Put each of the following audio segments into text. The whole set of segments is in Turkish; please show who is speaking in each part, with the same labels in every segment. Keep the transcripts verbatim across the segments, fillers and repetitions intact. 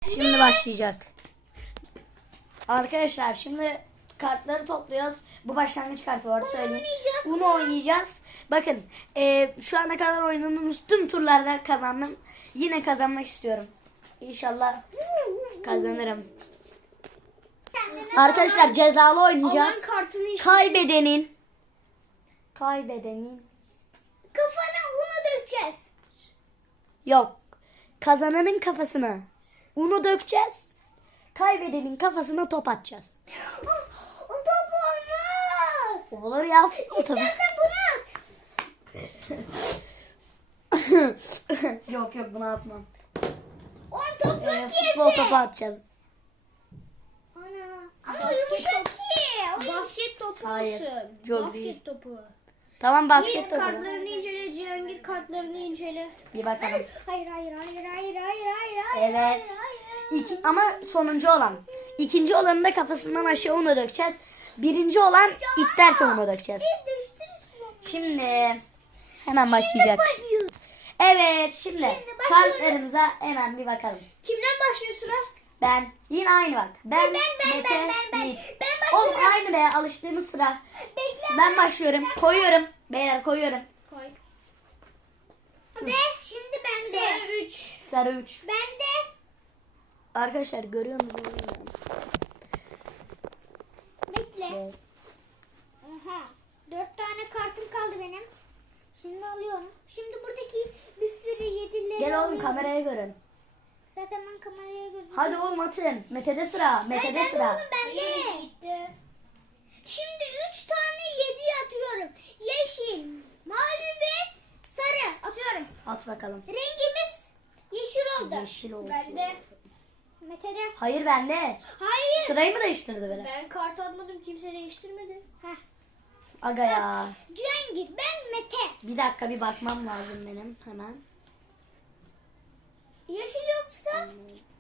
Speaker 1: Şimdi başlayacak. Arkadaşlar şimdi kartları topluyoruz. Bu başlangıç kartı var söyleyeyim. Uno oynayacağız. Bakın e, şu ana kadar oynadığımız tüm turlarda kazandım. Yine kazanmak istiyorum. İnşallah kazanırım. Arkadaşlar cezalı oynayacağız. Kaybedenin Kaybedenin
Speaker 2: Kafana unu dökeceğiz.
Speaker 1: Yok. Kazananın kafasına unu dökeceğiz. Kaybedenin kafasına top atacağız.
Speaker 2: O top olmaz.
Speaker 1: Olur ya.
Speaker 2: İstersen bunu at.
Speaker 1: Yok yok bunu atmam.
Speaker 2: On toprak
Speaker 1: Ee,
Speaker 2: yedi.
Speaker 1: futbol topu atacağız.
Speaker 2: Ana. Ama yumuşak ki.
Speaker 3: Basket topu
Speaker 1: Hayır,
Speaker 3: olsun.
Speaker 1: çok
Speaker 3: Basket
Speaker 1: değil.
Speaker 3: topu.
Speaker 1: Tamam basket
Speaker 3: Yiğit
Speaker 1: topu.
Speaker 3: kartlarını incele, Cihangir kartlarını incele.
Speaker 1: Bir bakalım.
Speaker 2: Hayır hayır hayır hayır hayır hayır hayır.
Speaker 1: Evet.
Speaker 2: hayır.
Speaker 1: İki, ama sonuncu olan. İkinci olanın da kafasından aşağı unu dökeceğiz. Birinci olan isterse unu dökeceğiz.
Speaker 2: Bir değiştiririz şunu.
Speaker 1: Şimdi hemen başlayacak.
Speaker 2: Başlıyoruz.
Speaker 1: Evet şimdi,
Speaker 2: Şimdi başlıyoruz.
Speaker 1: kartlarımıza hemen bir bakalım.
Speaker 3: Kimden başlıyor sıra?
Speaker 1: Ben yine aynı bak. Ben,
Speaker 2: Ben, ben,
Speaker 1: Mete,
Speaker 2: ben, ben, ben.
Speaker 1: Yiğit.
Speaker 2: Ben
Speaker 1: Oğlum
Speaker 2: başlıyorum.
Speaker 1: aynı be alıştığımız sıra.
Speaker 2: Bekle.
Speaker 1: Ben başlıyorum. Koyuyorum. Beyler koyuyorum.
Speaker 3: Koy.
Speaker 2: Ve şimdi bende.
Speaker 3: Sarı üç.
Speaker 1: Sarı üç.
Speaker 2: Bende.
Speaker 1: Arkadaşlar görüyor musunuz?
Speaker 2: Bekle. Aha. Dört tane kartım kaldı benim. Şimdi alıyorum. Şimdi buradaki bir sürü yedileri
Speaker 1: Gel oğlum
Speaker 2: alıyorum.
Speaker 1: kameraya görün.
Speaker 2: Zaten ben kameraya gözüküyorum.
Speaker 1: Hadi oğlum atın. Mete'de sıra. Mete'de
Speaker 2: Bende
Speaker 1: sıra.
Speaker 2: oğlum bende.
Speaker 3: Gitti.
Speaker 2: Şimdi üç tane yedi atıyorum. Yeşil, mavi ve sarı atıyorum.
Speaker 1: At bakalım.
Speaker 2: Rengimiz yeşil oldu.
Speaker 1: Yeşil oldu.
Speaker 3: Bende.
Speaker 2: Mete'de.
Speaker 1: Hayır bende.
Speaker 2: Hayır.
Speaker 1: Sırayı mı değiştirdi böyle?
Speaker 3: Ben kart atmadım, kimse değiştirmedi.
Speaker 2: Heh.
Speaker 1: Aga ya.
Speaker 2: Cihangir, ben Mete.
Speaker 1: Bir dakika bir bakmam lazım benim hemen.
Speaker 2: Yeşil yoksa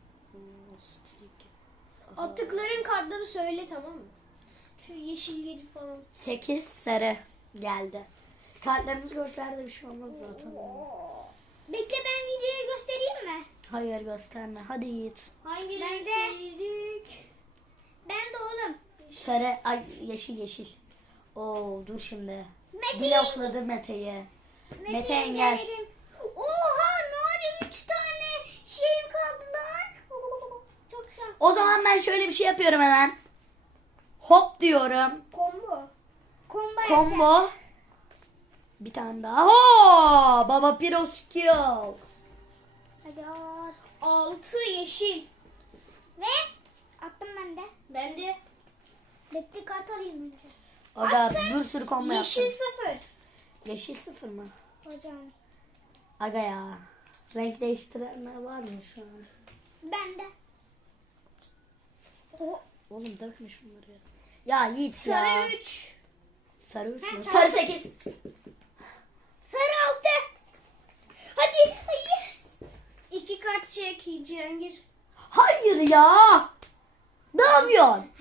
Speaker 3: Attıkların kartları söyle, tamam mı? Şu yeşil yedi falan.
Speaker 1: sekiz sarı geldi. Kartlarımız gösterdi bir şey olmaz zaten.
Speaker 2: bekle ben videoyu göstereyim mi?
Speaker 1: Hayır gösterme. Hadi Yiğit.
Speaker 3: Hangi
Speaker 2: Ben
Speaker 3: renk
Speaker 2: de.
Speaker 3: dedik?
Speaker 2: Ben de oğlum.
Speaker 1: Sarı, ay yeşil yeşil. Oo dur şimdi.
Speaker 2: Mete'yi-
Speaker 1: Blokladı Mete'yi.
Speaker 2: Mete,
Speaker 1: Mete engel.
Speaker 2: engelledim. Oha Nuri üç tane şeyim kaldı lan. Oo, çok güzel.
Speaker 1: O zaman ben şöyle bir şey yapıyorum hemen. Hop diyorum.
Speaker 3: Combo.
Speaker 2: Combo yapacağım.
Speaker 1: Combo. Bir tane daha. Ho! Baba Piro Skills.
Speaker 2: Hadi at.
Speaker 3: Altı yeşil.
Speaker 2: Ve attım ben de.
Speaker 3: Bende.
Speaker 2: Bekle kart alayım önce.
Speaker 1: Aga bir sürü combo
Speaker 3: Yeşil
Speaker 1: yaptım.
Speaker 3: sıfır.
Speaker 1: Yeşil sıfır mı?
Speaker 2: Hocam.
Speaker 1: Aga ya. Renk değiştirenler var mı şu an?
Speaker 2: Ben de.
Speaker 1: O, oğlum dökme şunları ya. Ya Yiğit ya.
Speaker 3: Sarı üç.
Speaker 1: Sarı üç mü?
Speaker 2: Ha,
Speaker 1: Sarı sekiz.
Speaker 2: Sarı altı. Hadi. Yes.
Speaker 3: İki kart çek Cihangir.
Speaker 1: Hayır ya. Ne yapıyorsun?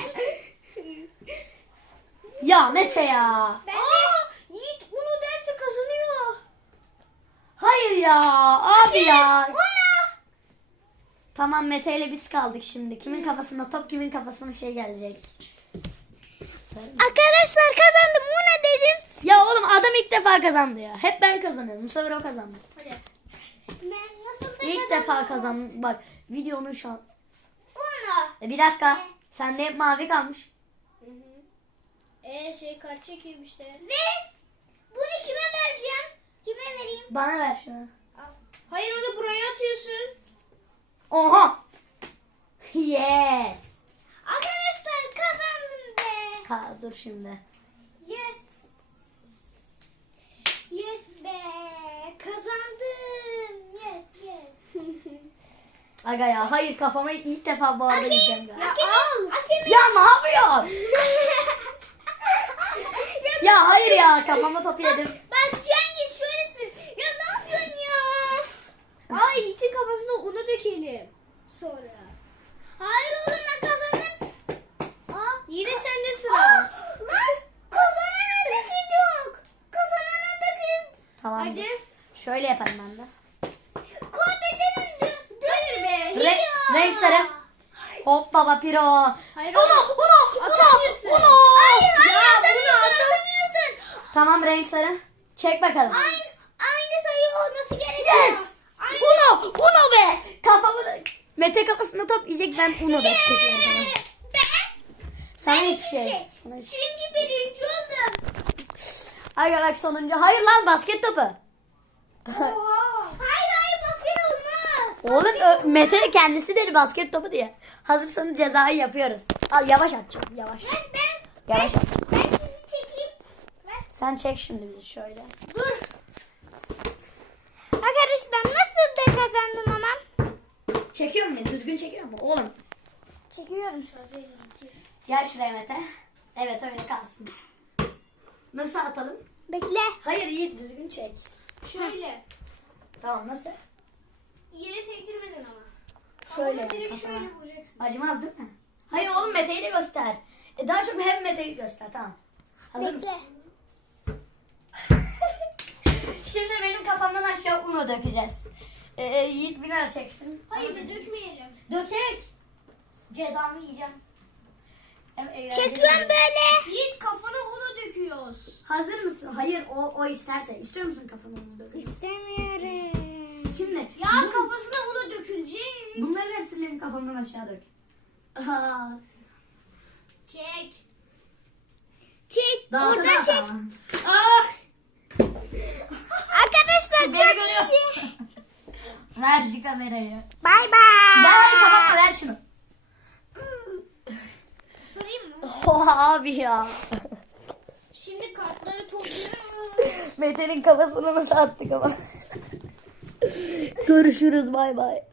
Speaker 1: Ya Mete ya.
Speaker 2: Ben
Speaker 3: Aa, Yiğit unu derse kazanıyor.
Speaker 1: Hayır ya. Abi ya.
Speaker 2: Ona.
Speaker 1: Tamam Mete ile biz kaldık şimdi. Kimin kafasına top kimin kafasına şey gelecek. Sarı.
Speaker 2: Arkadaşlar kazandım. Ona dedim.
Speaker 1: Ya oğlum adam ilk defa kazandı ya. Hep ben kazanıyorum. Bu sefer o kazandı.
Speaker 3: Hadi.
Speaker 2: Ben nasıl da
Speaker 1: İlk defa kazandım. Bak videonun şu an.
Speaker 2: Ona.
Speaker 1: E, bir dakika. Sende hep mavi kalmış.
Speaker 3: Hı hı. Ee şey kart çekeyim işte.
Speaker 2: Ve bunu kime vereceğim? Kime vereyim?
Speaker 1: Bana ver şunu.
Speaker 3: Hayır, onu buraya atıyorsun.
Speaker 1: Oha. Yes.
Speaker 2: Arkadaşlar kazandım be.
Speaker 1: Ka dur şimdi.
Speaker 2: Yes. Yes be. Kazandım. Yes yes.
Speaker 1: Aga ya hayır kafama ilk defa bu arada yiyeceğim
Speaker 2: Ya
Speaker 1: ya.
Speaker 2: al. Hakemi.
Speaker 1: Ya ne yapıyorsun? Ya hayır ya kafama topu yedim.
Speaker 2: Bak Cengiz şöylesin. Ya ne yapıyorsun ya?
Speaker 3: Aa, Yiğit'in kafasına unu dökelim. Sonra.
Speaker 2: Hayır oğlum ben kazandım. Aa.
Speaker 3: Yine sende
Speaker 2: Aa,
Speaker 3: sıra.
Speaker 2: lan kazanana döküldük. Kazanana döküldük.
Speaker 1: Tamam.
Speaker 3: Hadi.
Speaker 1: Şöyle yaparım ben de.
Speaker 2: Kaybedenin dö dö
Speaker 3: Hayır be.
Speaker 1: Re
Speaker 3: Hiç.
Speaker 1: Renk sarı. Hop baba piro.
Speaker 3: Hayır.
Speaker 1: Uno, uno,
Speaker 3: Atamıyorsun.
Speaker 1: uno, uno.
Speaker 2: Hayır hayır
Speaker 3: Ya,
Speaker 2: atamıyorsun
Speaker 3: bunu atam-
Speaker 2: atamıyorsun.
Speaker 1: Tamam renk sarı. Çek bakalım.
Speaker 2: Aynı, aynı sayı olması gerekiyor.
Speaker 1: Yes.
Speaker 2: Aynı.
Speaker 1: Uno, uno be. Kafamı da... Mete kafasına top yiyecek, ben uno da çekiyorum.
Speaker 2: Ben,
Speaker 1: Sana
Speaker 2: ben
Speaker 1: hiçbir
Speaker 2: hiçbir
Speaker 1: şey.
Speaker 2: şey.
Speaker 1: Sana hiç-
Speaker 2: Çünkü birinci oldum.
Speaker 1: Ay bak sonuncu. Hayır lan basket topu.
Speaker 3: Oha.
Speaker 2: Hayır hayır basket olmaz.
Speaker 1: Oğlum ö- Mete kendisi dedi basket topu diye. Hazırsanız cezayı yapıyoruz. Al yavaş atacağım yavaş.
Speaker 2: Ben ben
Speaker 1: Yavaş at.
Speaker 2: ben sizi çekeyim. Ver.
Speaker 1: Sen çek şimdi bizi şöyle.
Speaker 2: Dur. Arkadaşlar nasıl da kazandım ama?
Speaker 1: Çekiyor mu? Düzgün çekiyor mu? Oğlum.
Speaker 2: Çekiyorum.
Speaker 1: Gel şuraya Mete. Evet öyle kalsın. Nasıl atalım?
Speaker 2: Bekle.
Speaker 1: Hayır Yiğit düzgün çek.
Speaker 3: Şöyle.
Speaker 1: Tamam nasıl?
Speaker 3: Yere sektirmeden ama.
Speaker 1: Şöyle
Speaker 3: Ama direkt
Speaker 1: kafana.
Speaker 3: şöyle vuracaksın.
Speaker 1: Acımaz değil mi? Hayır oğlum Mete'yi de göster. E, daha çok hem Mete'yi göster tamam. Hazır mısın?
Speaker 2: Bekle.
Speaker 1: Şimdi benim kafamdan aşağı uno dökeceğiz. Ee, Yiğit bir ara çeksin.
Speaker 3: Hayır biz dökmeyelim.
Speaker 1: Dökek. Cezamı yiyeceğim. Hem eğlenceli
Speaker 2: Çekiyorum
Speaker 1: olur.
Speaker 2: böyle.
Speaker 3: Yiğit kafana unu döküyoruz.
Speaker 1: Hazır mısın? Hayır o o isterse. İstiyor musun kafanı uno dökeyim?
Speaker 2: İstemiyorum.
Speaker 1: Şimdi
Speaker 3: Ya kafasına unu dökülecek.
Speaker 1: bunların hepsini benim kafamdan aşağı dök. Aha.
Speaker 3: Çek.
Speaker 2: Çek.
Speaker 1: Dağıtın
Speaker 2: Oradan çek.
Speaker 1: ama. Ah!
Speaker 2: Arkadaşlar
Speaker 1: Beni
Speaker 2: çok
Speaker 1: görüyor.
Speaker 2: iyi.
Speaker 1: Ver şu kamerayı.
Speaker 2: Bay bay.
Speaker 1: Ver kapatma ver şunu.
Speaker 2: Sorayım mı?
Speaker 1: Oha abi ya.
Speaker 3: Şimdi kartları topluyorum.
Speaker 1: Mete'nin kafasını nasıl attık ama. Görüşürüz bay bay.